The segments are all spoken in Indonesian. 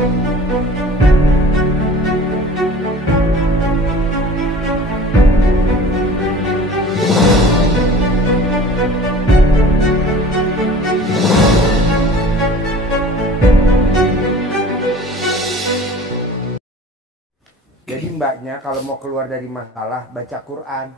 Jadi mbaknya kalau mau keluar dari masalah baca Quran.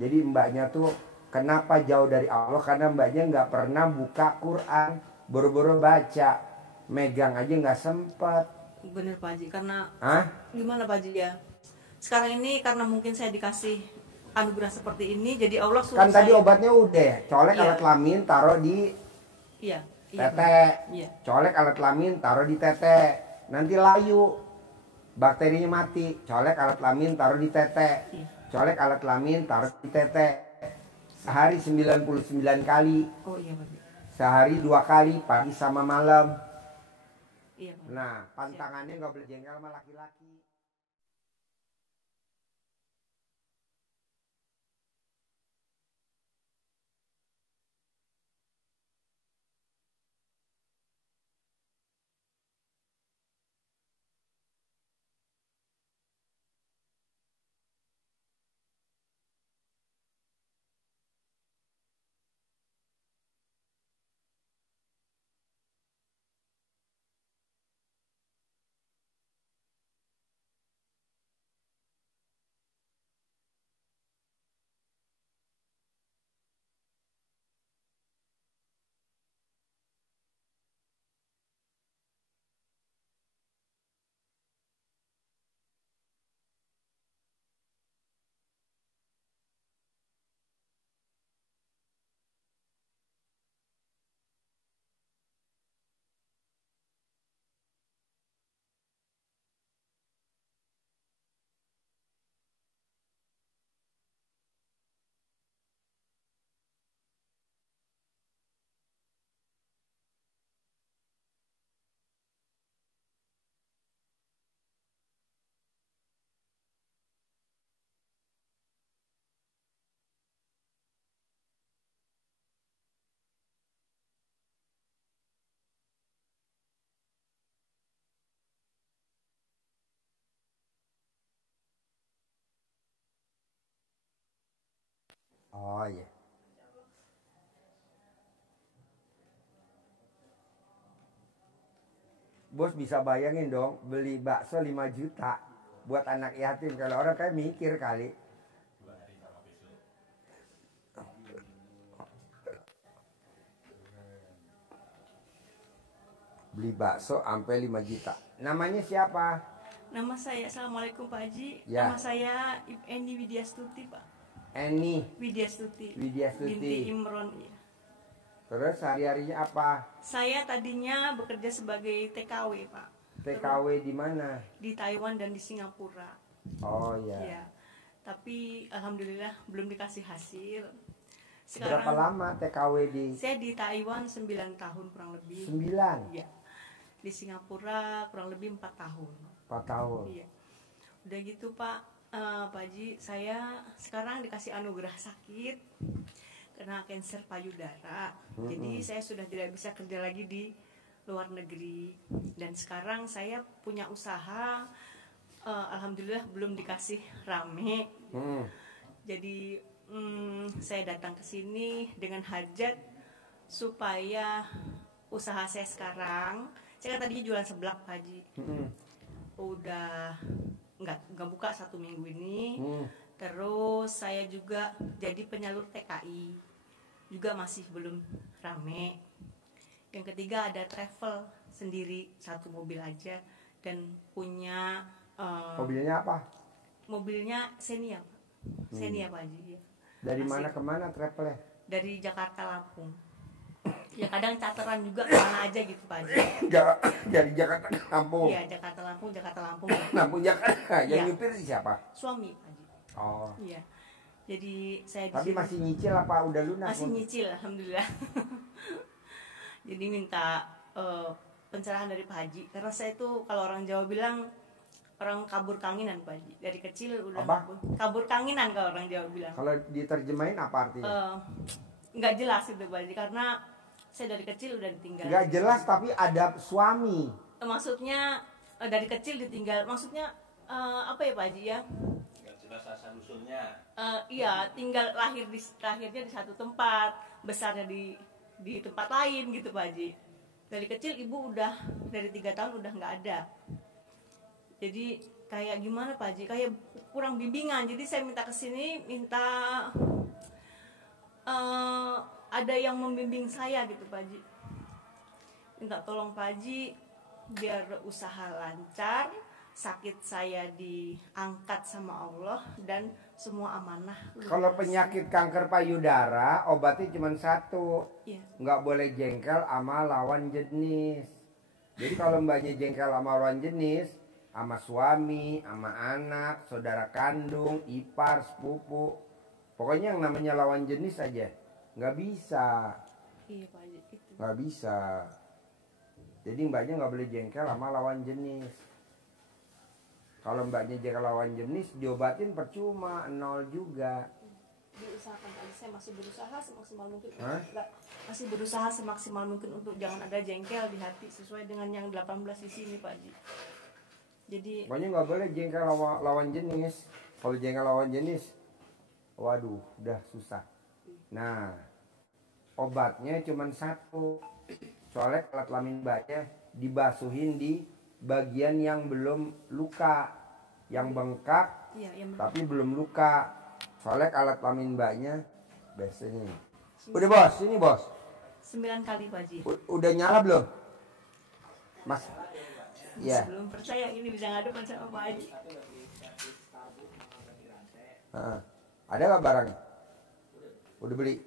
Jadi mbaknya tuh kenapa jauh dari Allah? Karena mbaknya nggak pernah buka Quran, boro-boro baca, megang aja nggak sempet. Bener Pak Haji, karena Hah? gimana Pak Haji ya? Sekarang ini karena mungkin saya dikasih anugerah seperti ini, jadi Allah suruh Kan tadi saya. obatnya udah, colek Iya. alat kelamin taruh di Iya. tete, Iya. colek alat kelamin taruh di tete, nanti layu, bakterinya mati. Colek alat kelamin taruh di tete, Iya. colek alat kelamin taruh di tete. Sehari 99 kali, Oh iya Pak Haji. sehari 2 kali, pagi sama malam. Iya Pak. Nah, pantangannya nggak boleh jengkel sama laki-laki. Oh iya. Bos bisa bayangin dong beli bakso 5 juta buat anak yatim. Kalau orang kayak mikir kali. Beli bakso sampai 5 juta. Namanya siapa? Nama saya, Assalamualaikum Pak Haji. Ya. Nama saya Eni Widyastuti Pak. Eni Widyastuti. Widyastuti. Binti Imron. Ya. Terus hari-harinya apa? Saya tadinya bekerja sebagai TKW Pak. TKW di mana? Di Taiwan dan di Singapura. Oh iya. Ya. Tapi alhamdulillah belum dikasih hasil. Berapa lama TKW di? Saya di Taiwan 9 tahun kurang lebih. 9? Iya. Di Singapura kurang lebih 4 tahun. 4 tahun. Iya. Udah gitu Pak, Pak Haji, saya sekarang dikasih anugerah sakit kena kanker payudara. Jadi saya sudah tidak bisa kerja lagi di luar negeri. Dan sekarang saya punya usaha, alhamdulillah belum dikasih rame. Jadi saya datang ke sini dengan hajat supaya usaha saya sekarang, saya kan tadinya jualan seblak Pak Haji. Udah nggak buka 1 minggu ini. Terus saya juga jadi penyalur TKI, juga masih belum rame. Yang ketiga ada travel sendiri 1 mobil aja dan punya Mobilnya apa? mobilnya Xenia Pak. Xenia Pak Haji ya. Dari Masih. mana ke mana travelnya? Dari Jakarta Lampung. Ya kadang charteran juga kemana aja gitu Pak Haji. Dari Jakarta ke Lampung. Iya Jakarta Lampung. Lampung Jakarta. Yang Iya. nyupir siapa? Suami Pak Haji. Oh. Iya. Jadi saya Tapi sini masih nyicil apa udah lunas? masih nyicil alhamdulillah. Jadi minta pencerahan dari Pak Haji karena saya itu kalau orang Jawa bilang orang kabur kanginan Pak Haji. Dari kecil udah Apa? kabur kanginan kalau orang Jawa bilang. Kalau diterjemahin apa artinya? Nggak jelas itu Pak Haji karena saya dari kecil udah ditinggal. Nggak jelas tapi ada suami. maksudnya dari kecil ditinggal, maksudnya apa ya Pak Haji ya? Nggak jelas asal usulnya. Iya, tinggal lahirnya di satu tempat, besarnya di tempat lain gitu Pak Haji. Dari kecil ibu udah dari 3 tahun udah nggak ada. Jadi kayak gimana Pak Haji? Kayak kurang bimbingan. Jadi saya minta kesini, minta ada yang membimbing saya gitu Pak Haji. Minta tolong Pak Haji biar usaha lancar, sakit saya diangkat sama Allah dan semua amanah. Kalau penyakit kanker payudara obatnya cuma satu, Iya. nggak boleh jengkel sama lawan jenis. Jadi kalau mbaknya jengkel sama lawan jenis, sama suami, sama anak, saudara kandung, ipar, sepupu, pokoknya yang namanya lawan jenis aja nggak bisa, Iya Pak Haji itu. nggak bisa. Jadi mbaknya nggak boleh jengkel sama lawan jenis. Kalau mbaknya jengkel lawan jenis, diobatin percuma, nol juga. Diusahakan Pak Haji, saya masih berusaha semaksimal mungkin. Hah? Masih berusaha semaksimal mungkin untuk jangan ada jengkel di hati sesuai dengan yang 18 di sini Pak Haji. Jadi Pokoknya nggak boleh jengkel lawan jenis. Kalau jengkel lawan jenis, waduh, udah susah. Nah, obatnya cuma satu. Soalnya alat kelamin mbaknya dibasuhin di bagian yang belum luka, yang bengkak iya yang tapi belum luka. Soalnya alat kelamin mbaknya biasanya. Udah bos, ini bos. 9 kali Pak Haji. Udah nyala belum, Mas? Iya. Belum percaya ini bisa ngadep sama Pak Haji. Ada nggak barangnya? Udah beli?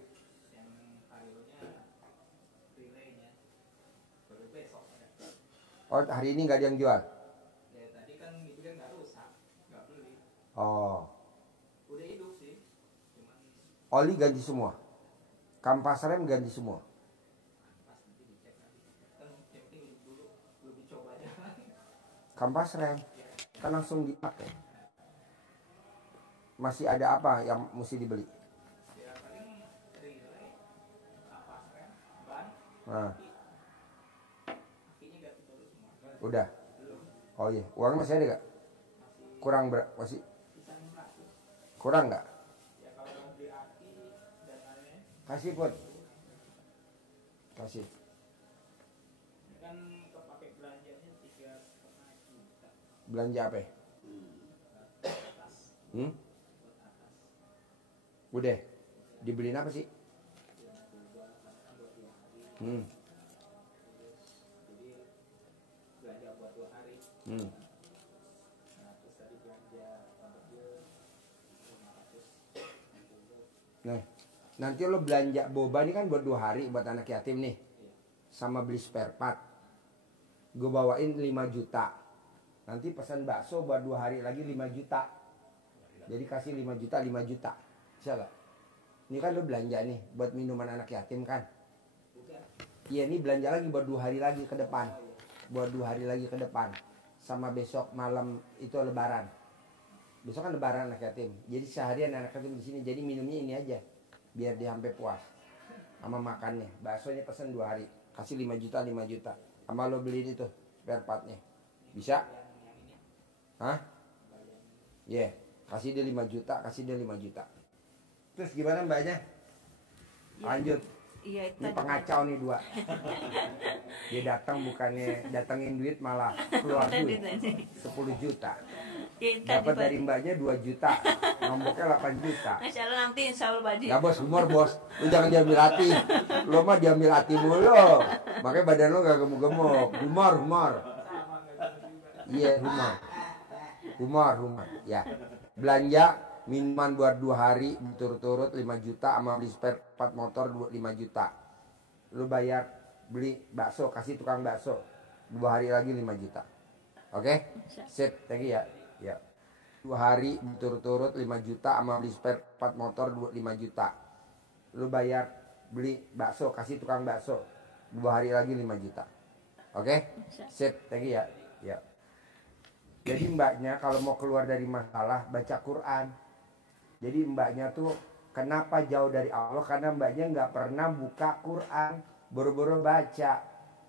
Oh, hari ini nggak ada yang jual? Ya tadi kan itu kan nggak rusak, nggak beli. Oh, Udah hidup sih, cuman oli ganti semua, kampas rem ganti semua. pas nanti dicek lagi. Kan yang penting dulu belum dicoba jalan. Kampas rem kan langsung dipakai. Masih ada apa yang mesti dibeli? Ya paling relay, apa rem, ban, Nah, kakinya ganti baru semua. udah. Oh iya, uangnya masih ada gak? Kurang masih Bisa 600. kurang nggak? Ya kalau beli aki dan lainnya Kasih put. Kasih. kan kepake belanjanya 3,5 juta. Belanja apa? Atas, Hmm? buat atas. Udah. Dibeliin apa sih? Yang kedua kan buat 2 hari. Hmm. Jadi belanja buat 2 hari. Hmm. Nah terus tadi belanja baju 500. Nah, nanti lo belanja boba ini kan buat 2 hari buat anak yatim nih. Sama beli spare part. Gue bawain 5 juta. Nanti pesan bakso buat 2 hari lagi 5 juta. Jadi kasih 5 juta, 5 juta. Bisa gak? Ini kan lo belanja nih buat minuman anak yatim kan? Bukan. Iya, ini belanja lagi buat 2 hari lagi ke depan. Buat 2 hari lagi ke depan. Sama besok malam itu lebaran. Besok kan lebaran anak yatim. Jadi seharian anak yatim di sini. Jadi minumnya ini aja. Biar dia sampai puas. Sama makannya. Baksonya pesen 2 hari. Kasih 5 juta, 5 juta. Sama lo beliin itu spare partnya. Bisa? Hah? Iya. Yeah. Kasih dia 5 juta, kasih dia 5 juta. Terus gimana mbaknya? Lanjut. Iya itu Ini tadi. pengacau nih 2. Dia datang bukannya datengin duit malah keluar duit. 10 juta. Ya, itu tadi, Dapat Pak. dari mbaknya 2 juta. Nomboknya 8 juta. Masya Allah nanti insya Allah Pak Haji. Ya bos, humor bos. Lu jangan diambil hati. Lu mah diambil hati mulu. Makanya badan lu gak gemuk-gemuk. Humor, humor. Iya, humor. Humor. Ya. Belanja minuman buat 2 hari berturut-turut 5 juta sama beli spare part motor 5 juta. Lu bayar beli bakso, kasih tukang bakso 2 hari lagi 5 juta. Oke? Sip, thank you ya. Ya. 2 hari berturut-turut 5 juta sama beli spare part motor 5 juta. Lu bayar beli bakso, kasih tukang bakso 2 hari lagi 5 juta. Oke? Sip, thank you ya. Ya. Jadi mbaknya kalau mau keluar dari masalah baca Quran. Jadi mbaknya tuh kenapa jauh dari Allah? Karena mbaknya nggak pernah buka Quran, boro-boro baca,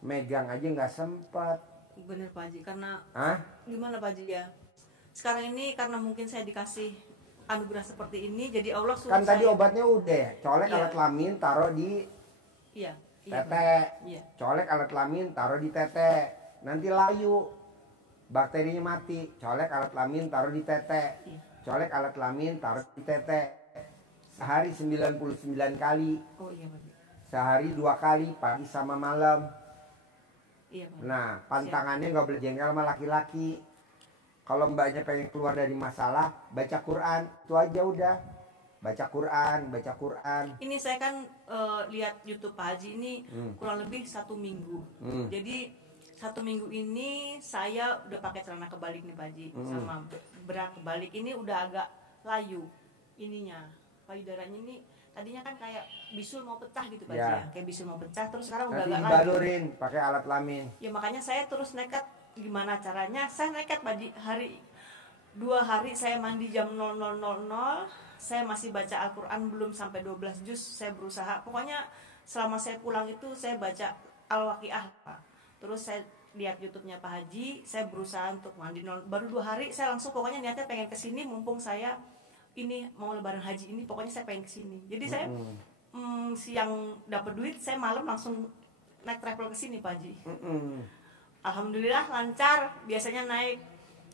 megang aja nggak sempet. Bener Pak Haji, karena Hah? gimana Pak Haji ya? Sekarang ini karena mungkin saya dikasih anugerah seperti ini, jadi Allah suruh Kan tadi saya. obatnya udah, colek Iya. alat kelamin taruh di Iya, iya. Pak. tete. Iya. Colek alat kelamin taruh di tete. Nanti layu. Bakterinya mati. Colek alat kelamin taruh di tete. Iya. Colek alat kelamin taruh di tete. Sehari 99 kali. Oh iya Pak Haji. Sehari 2 kali, pagi sama malam. Iya Pak Haji. Nah, pantangannya nggak boleh jengkel sama laki-laki. Kalau mbaknya pengen keluar dari masalah, baca Quran. Itu aja udah. Baca Quran, baca Quran. Ini saya kan lihat YouTube Pak Haji ini kurang lebih 1 minggu. Jadi 1 minggu ini saya udah pakai celana kebalik nih Pak Haji, sama bra kebalik ini udah agak layu ininya. Payudaranya ini tadinya kan kayak bisul mau pecah gitu Pak Haji Ya. ya. Kayak bisul mau pecah, terus sekarang udah Nanti agak layu. dibalurin pakai alat kelamin. Ya makanya saya terus nekat, gimana caranya? Saya nekat Pak Haji, 2 hari saya mandi jam 00.00, saya masih baca Al-Quran belum sampai 12 juz, saya berusaha. Pokoknya selama saya pulang itu saya baca Al-Waqiah Pak. Terus saya lihat YouTube-nya Pak Haji, saya berusaha untuk mandi baru 2 hari saya langsung pokoknya niatnya pengen kesini, mumpung saya ini mau lebaran haji ini, pokoknya saya pengen kesini. Jadi saya siang dapat duit, saya malam langsung naik travel kesini Pak Haji. Alhamdulillah lancar. Biasanya naik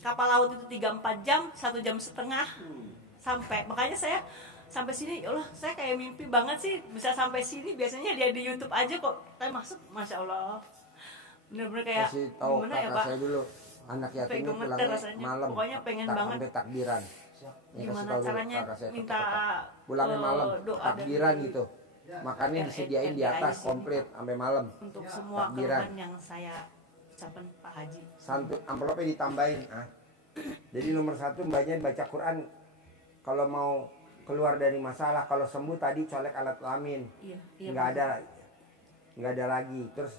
kapal laut itu 3-4 jam, 1,5 jam sampai. Makanya saya sampai sini, ya Allah, saya kayak mimpi banget sih bisa sampai sini. Biasanya dia di YouTube aja kok, saya masuk, masya Allah. Bener-bener kayak Kasih tahu gimana ya kakak Pak? saya dulu, anak yatim Sampai ini gemeter pulangnya rasanya. malam. Pokoknya pengen banget. Sampai takbiran. Ini Gimana kasih tahu dulu, caranya kakak saya minta pulangnya malam, doa takbiran dari gitu. Makannya disediain di RDI atas sini, komplit sampai malam. untuk semua Takbiran. keluhan yang saya ucapkan Pak Haji. Santu amplopnya ditambahin. Jadi nomor 1 mbaknya baca Quran kalau mau keluar dari masalah. Kalau sembuh tadi colek alat kelamin. Iya, iya. Nggak Pak. ada lagi. Terus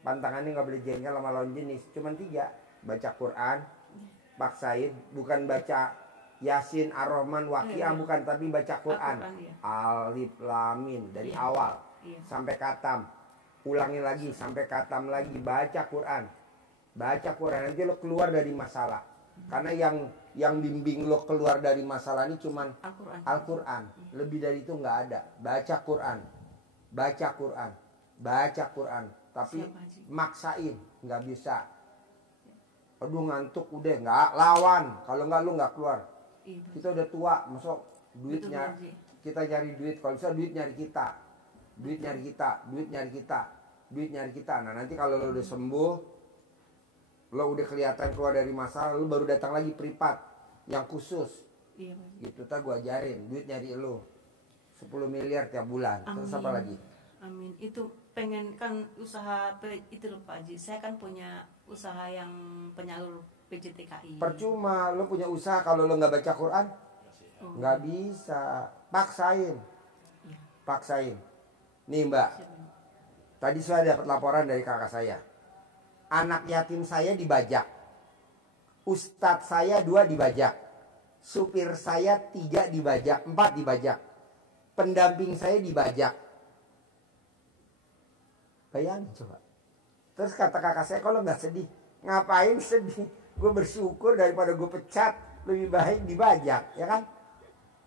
pantangannya nggak boleh jengkel sama lawan jenis. Cuman 3, baca Quran, paksain, bukan baca Yasin, Ar-Rahman, Waqiah, Iya. bukan, tapi baca Quran. Al-Quran, iya. Alif Lam Mim dari Iya. awal Iya. sampai katam. Ulangi lagi sampai katam lagi, baca Quran. Baca Quran nanti lo keluar dari masalah. Karena yang bimbing lo keluar dari masalah ini cuman Al-Quran. Al-Quran. Lebih dari itu nggak ada. Baca Quran. Baca Quran. Baca Quran. Tapi Siap, Haji. maksain, nggak bisa. Aduh ngantuk udah nggak lawan. Kalau nggak lu nggak keluar. Iya, Pak. Kita udah tua, masuk duitnya. Betul, Haji. Kita cari duit. Kalau bisa duit nyari kita. Duit nyari kita. Duit nyari kita. Duit nyari kita. Nah nanti kalau lo udah sembuh, lo udah kelihatan keluar dari masalah, lo baru datang lagi privat yang khusus. Iya, Pak. Gitu tak gua ajarin. Duit nyari lo 10 miliar tiap bulan. Terus Amin. apa lagi? Amin. Itu pengen kan usaha itu loh Pak Haji. Saya kan punya usaha yang penyalur PJTKI. Percuma lo punya usaha kalau lo nggak baca Quran, Oh, nggak bisa. Paksain, iya. paksain. Nih mbak, Siap, Pak. tadi saya dapat laporan dari kakak saya. Anak yatim saya dibajak. Ustadz saya 2 dibajak. Supir saya 3 dibajak, 4 dibajak. Pendamping saya dibajak. Bayangin coba. Terus kata kakak saya, kalau nggak sedih, ngapain sedih? Gue bersyukur daripada gue pecat, lebih baik dibajak, ya kan?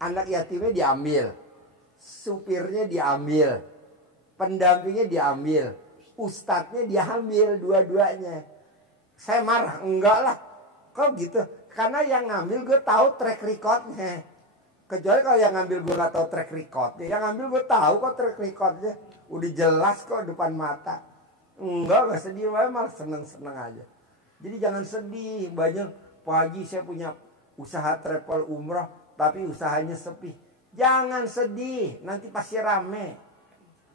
Anak yatimnya diambil, supirnya diambil, pendampingnya diambil, ustadznya diambil, dua-duanya. Saya marah, enggak lah, kok gitu? Karena yang ngambil gue tahu track recordnya. Kecuali kalau yang ngambil gue nggak tahu track recordnya, yang ngambil gue tahu kok track recordnya, udah jelas kok depan mata. Enggak sedih, malah seneng-seneng aja. Jadi jangan sedih, banyak Pak Haji saya punya usaha travel umroh, tapi usahanya sepi. Jangan sedih, nanti pasti rame.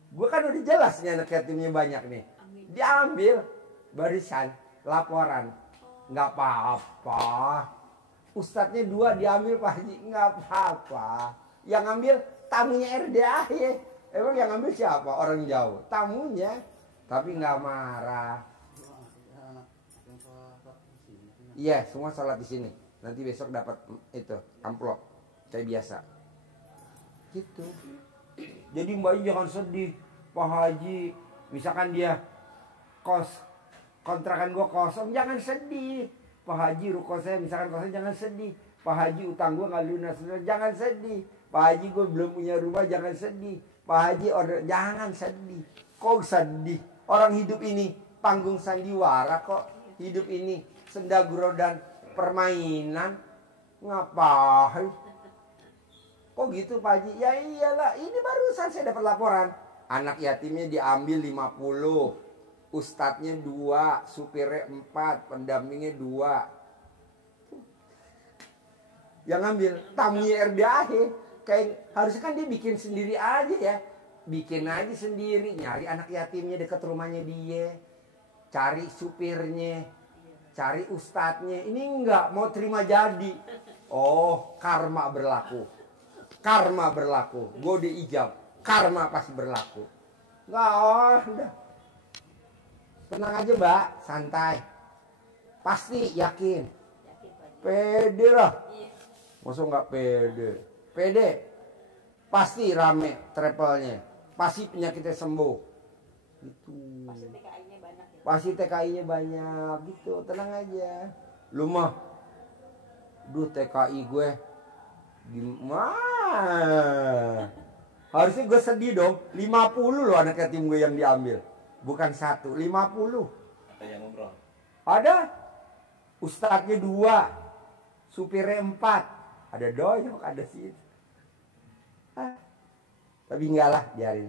Gue kan udah jelas nih anak yatimnya banyak nih. Amin. Diambil barisan, laporan. Nggak apa-apa. Ustadznya 2 diambil Pak Haji, nggak apa-apa. Yang ngambil tamunya RDI. Emang yang ngambil siapa? Orang jauh. Tamunya. Tapi nggak marah. Iya, semua sholat di sini. Nanti besok dapat itu amplop kayak biasa. Gitu. Jadi Mbak jangan sedih. Pak Haji, misalkan dia kos kontrakan gue kosong, jangan sedih. Pak Haji ruko saya misalkan kosong, jangan sedih. Pak Haji utang gue nggak lunas, jangan sedih. Pak Haji gue belum punya rumah, jangan sedih. Pak Haji order, jangan sedih. Kok sedih? Orang hidup ini panggung sandiwara kok. Hidup ini sendaguro dan permainan. Ngapain? Kok gitu Pak Haji? Ya iyalah, ini barusan saya dapat laporan. Anak yatimnya diambil 50. Ustadznya 2, supirnya 4, pendampingnya 2. Yang ngambil tamunya RDAH. Kayak harusnya kan dia bikin sendiri aja ya. Bikin aja sendiri, nyari anak yatimnya dekat rumahnya dia. Cari supirnya, cari ustadznya. Ini enggak mau terima jadi. Oh, karma berlaku. Karma berlaku. Gue diijab. Karma pasti berlaku. Enggak, oh, udah. Tenang aja Mbak, santai. Pasti yakin. Pede lah. Masa nggak pede? Pede. Pasti rame travelnya. Pasti penyakitnya sembuh. Gitu. Pasti TKI-nya banyak. Gitu, tenang aja. Lu mah, duh TKI gue gimana? Harusnya gue sedih dong. 50 loh anak yatim gue yang diambil. Bukan 1, 50. Ada yang umroh. Ada. Ustadznya 2. Supirnya 4. Ada doyok, ada sih. Tapi enggak lah, biarin.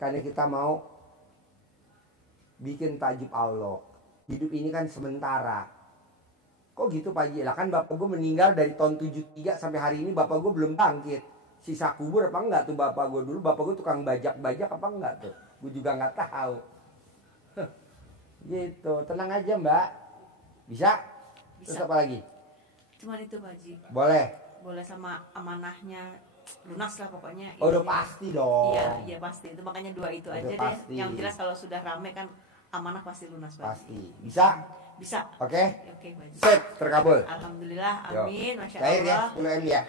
Karena kita mau bikin tajub Allah. Hidup ini kan sementara. Kok gitu Pak Haji? Lah kan bapak gue meninggal dari tahun 73 sampai hari ini bapak gue belum bangkit. Sisa kubur apa enggak tuh bapak gue dulu? Bapak gue tukang bajak-bajak apa enggak tuh? Gue juga nggak tahu. Gitu, tenang aja Mbak. Bisa? Terus apa lagi? Cuman itu Pak Haji. Boleh. Boleh sama amanahnya lunas lah pokoknya. Oh, udah pasti dong. Iya pasti. Itu makanya 2 itu Udah aja pasti. deh. Yang jelas kalau sudah rame kan amanah pasti lunas Pak Haji. Pasti. Bisa? Bisa. Oke? Oke Pak Haji. Sip, terkabul. Alhamdulillah, Yo. amin, masya Cair ya, Allah. 10 M ya.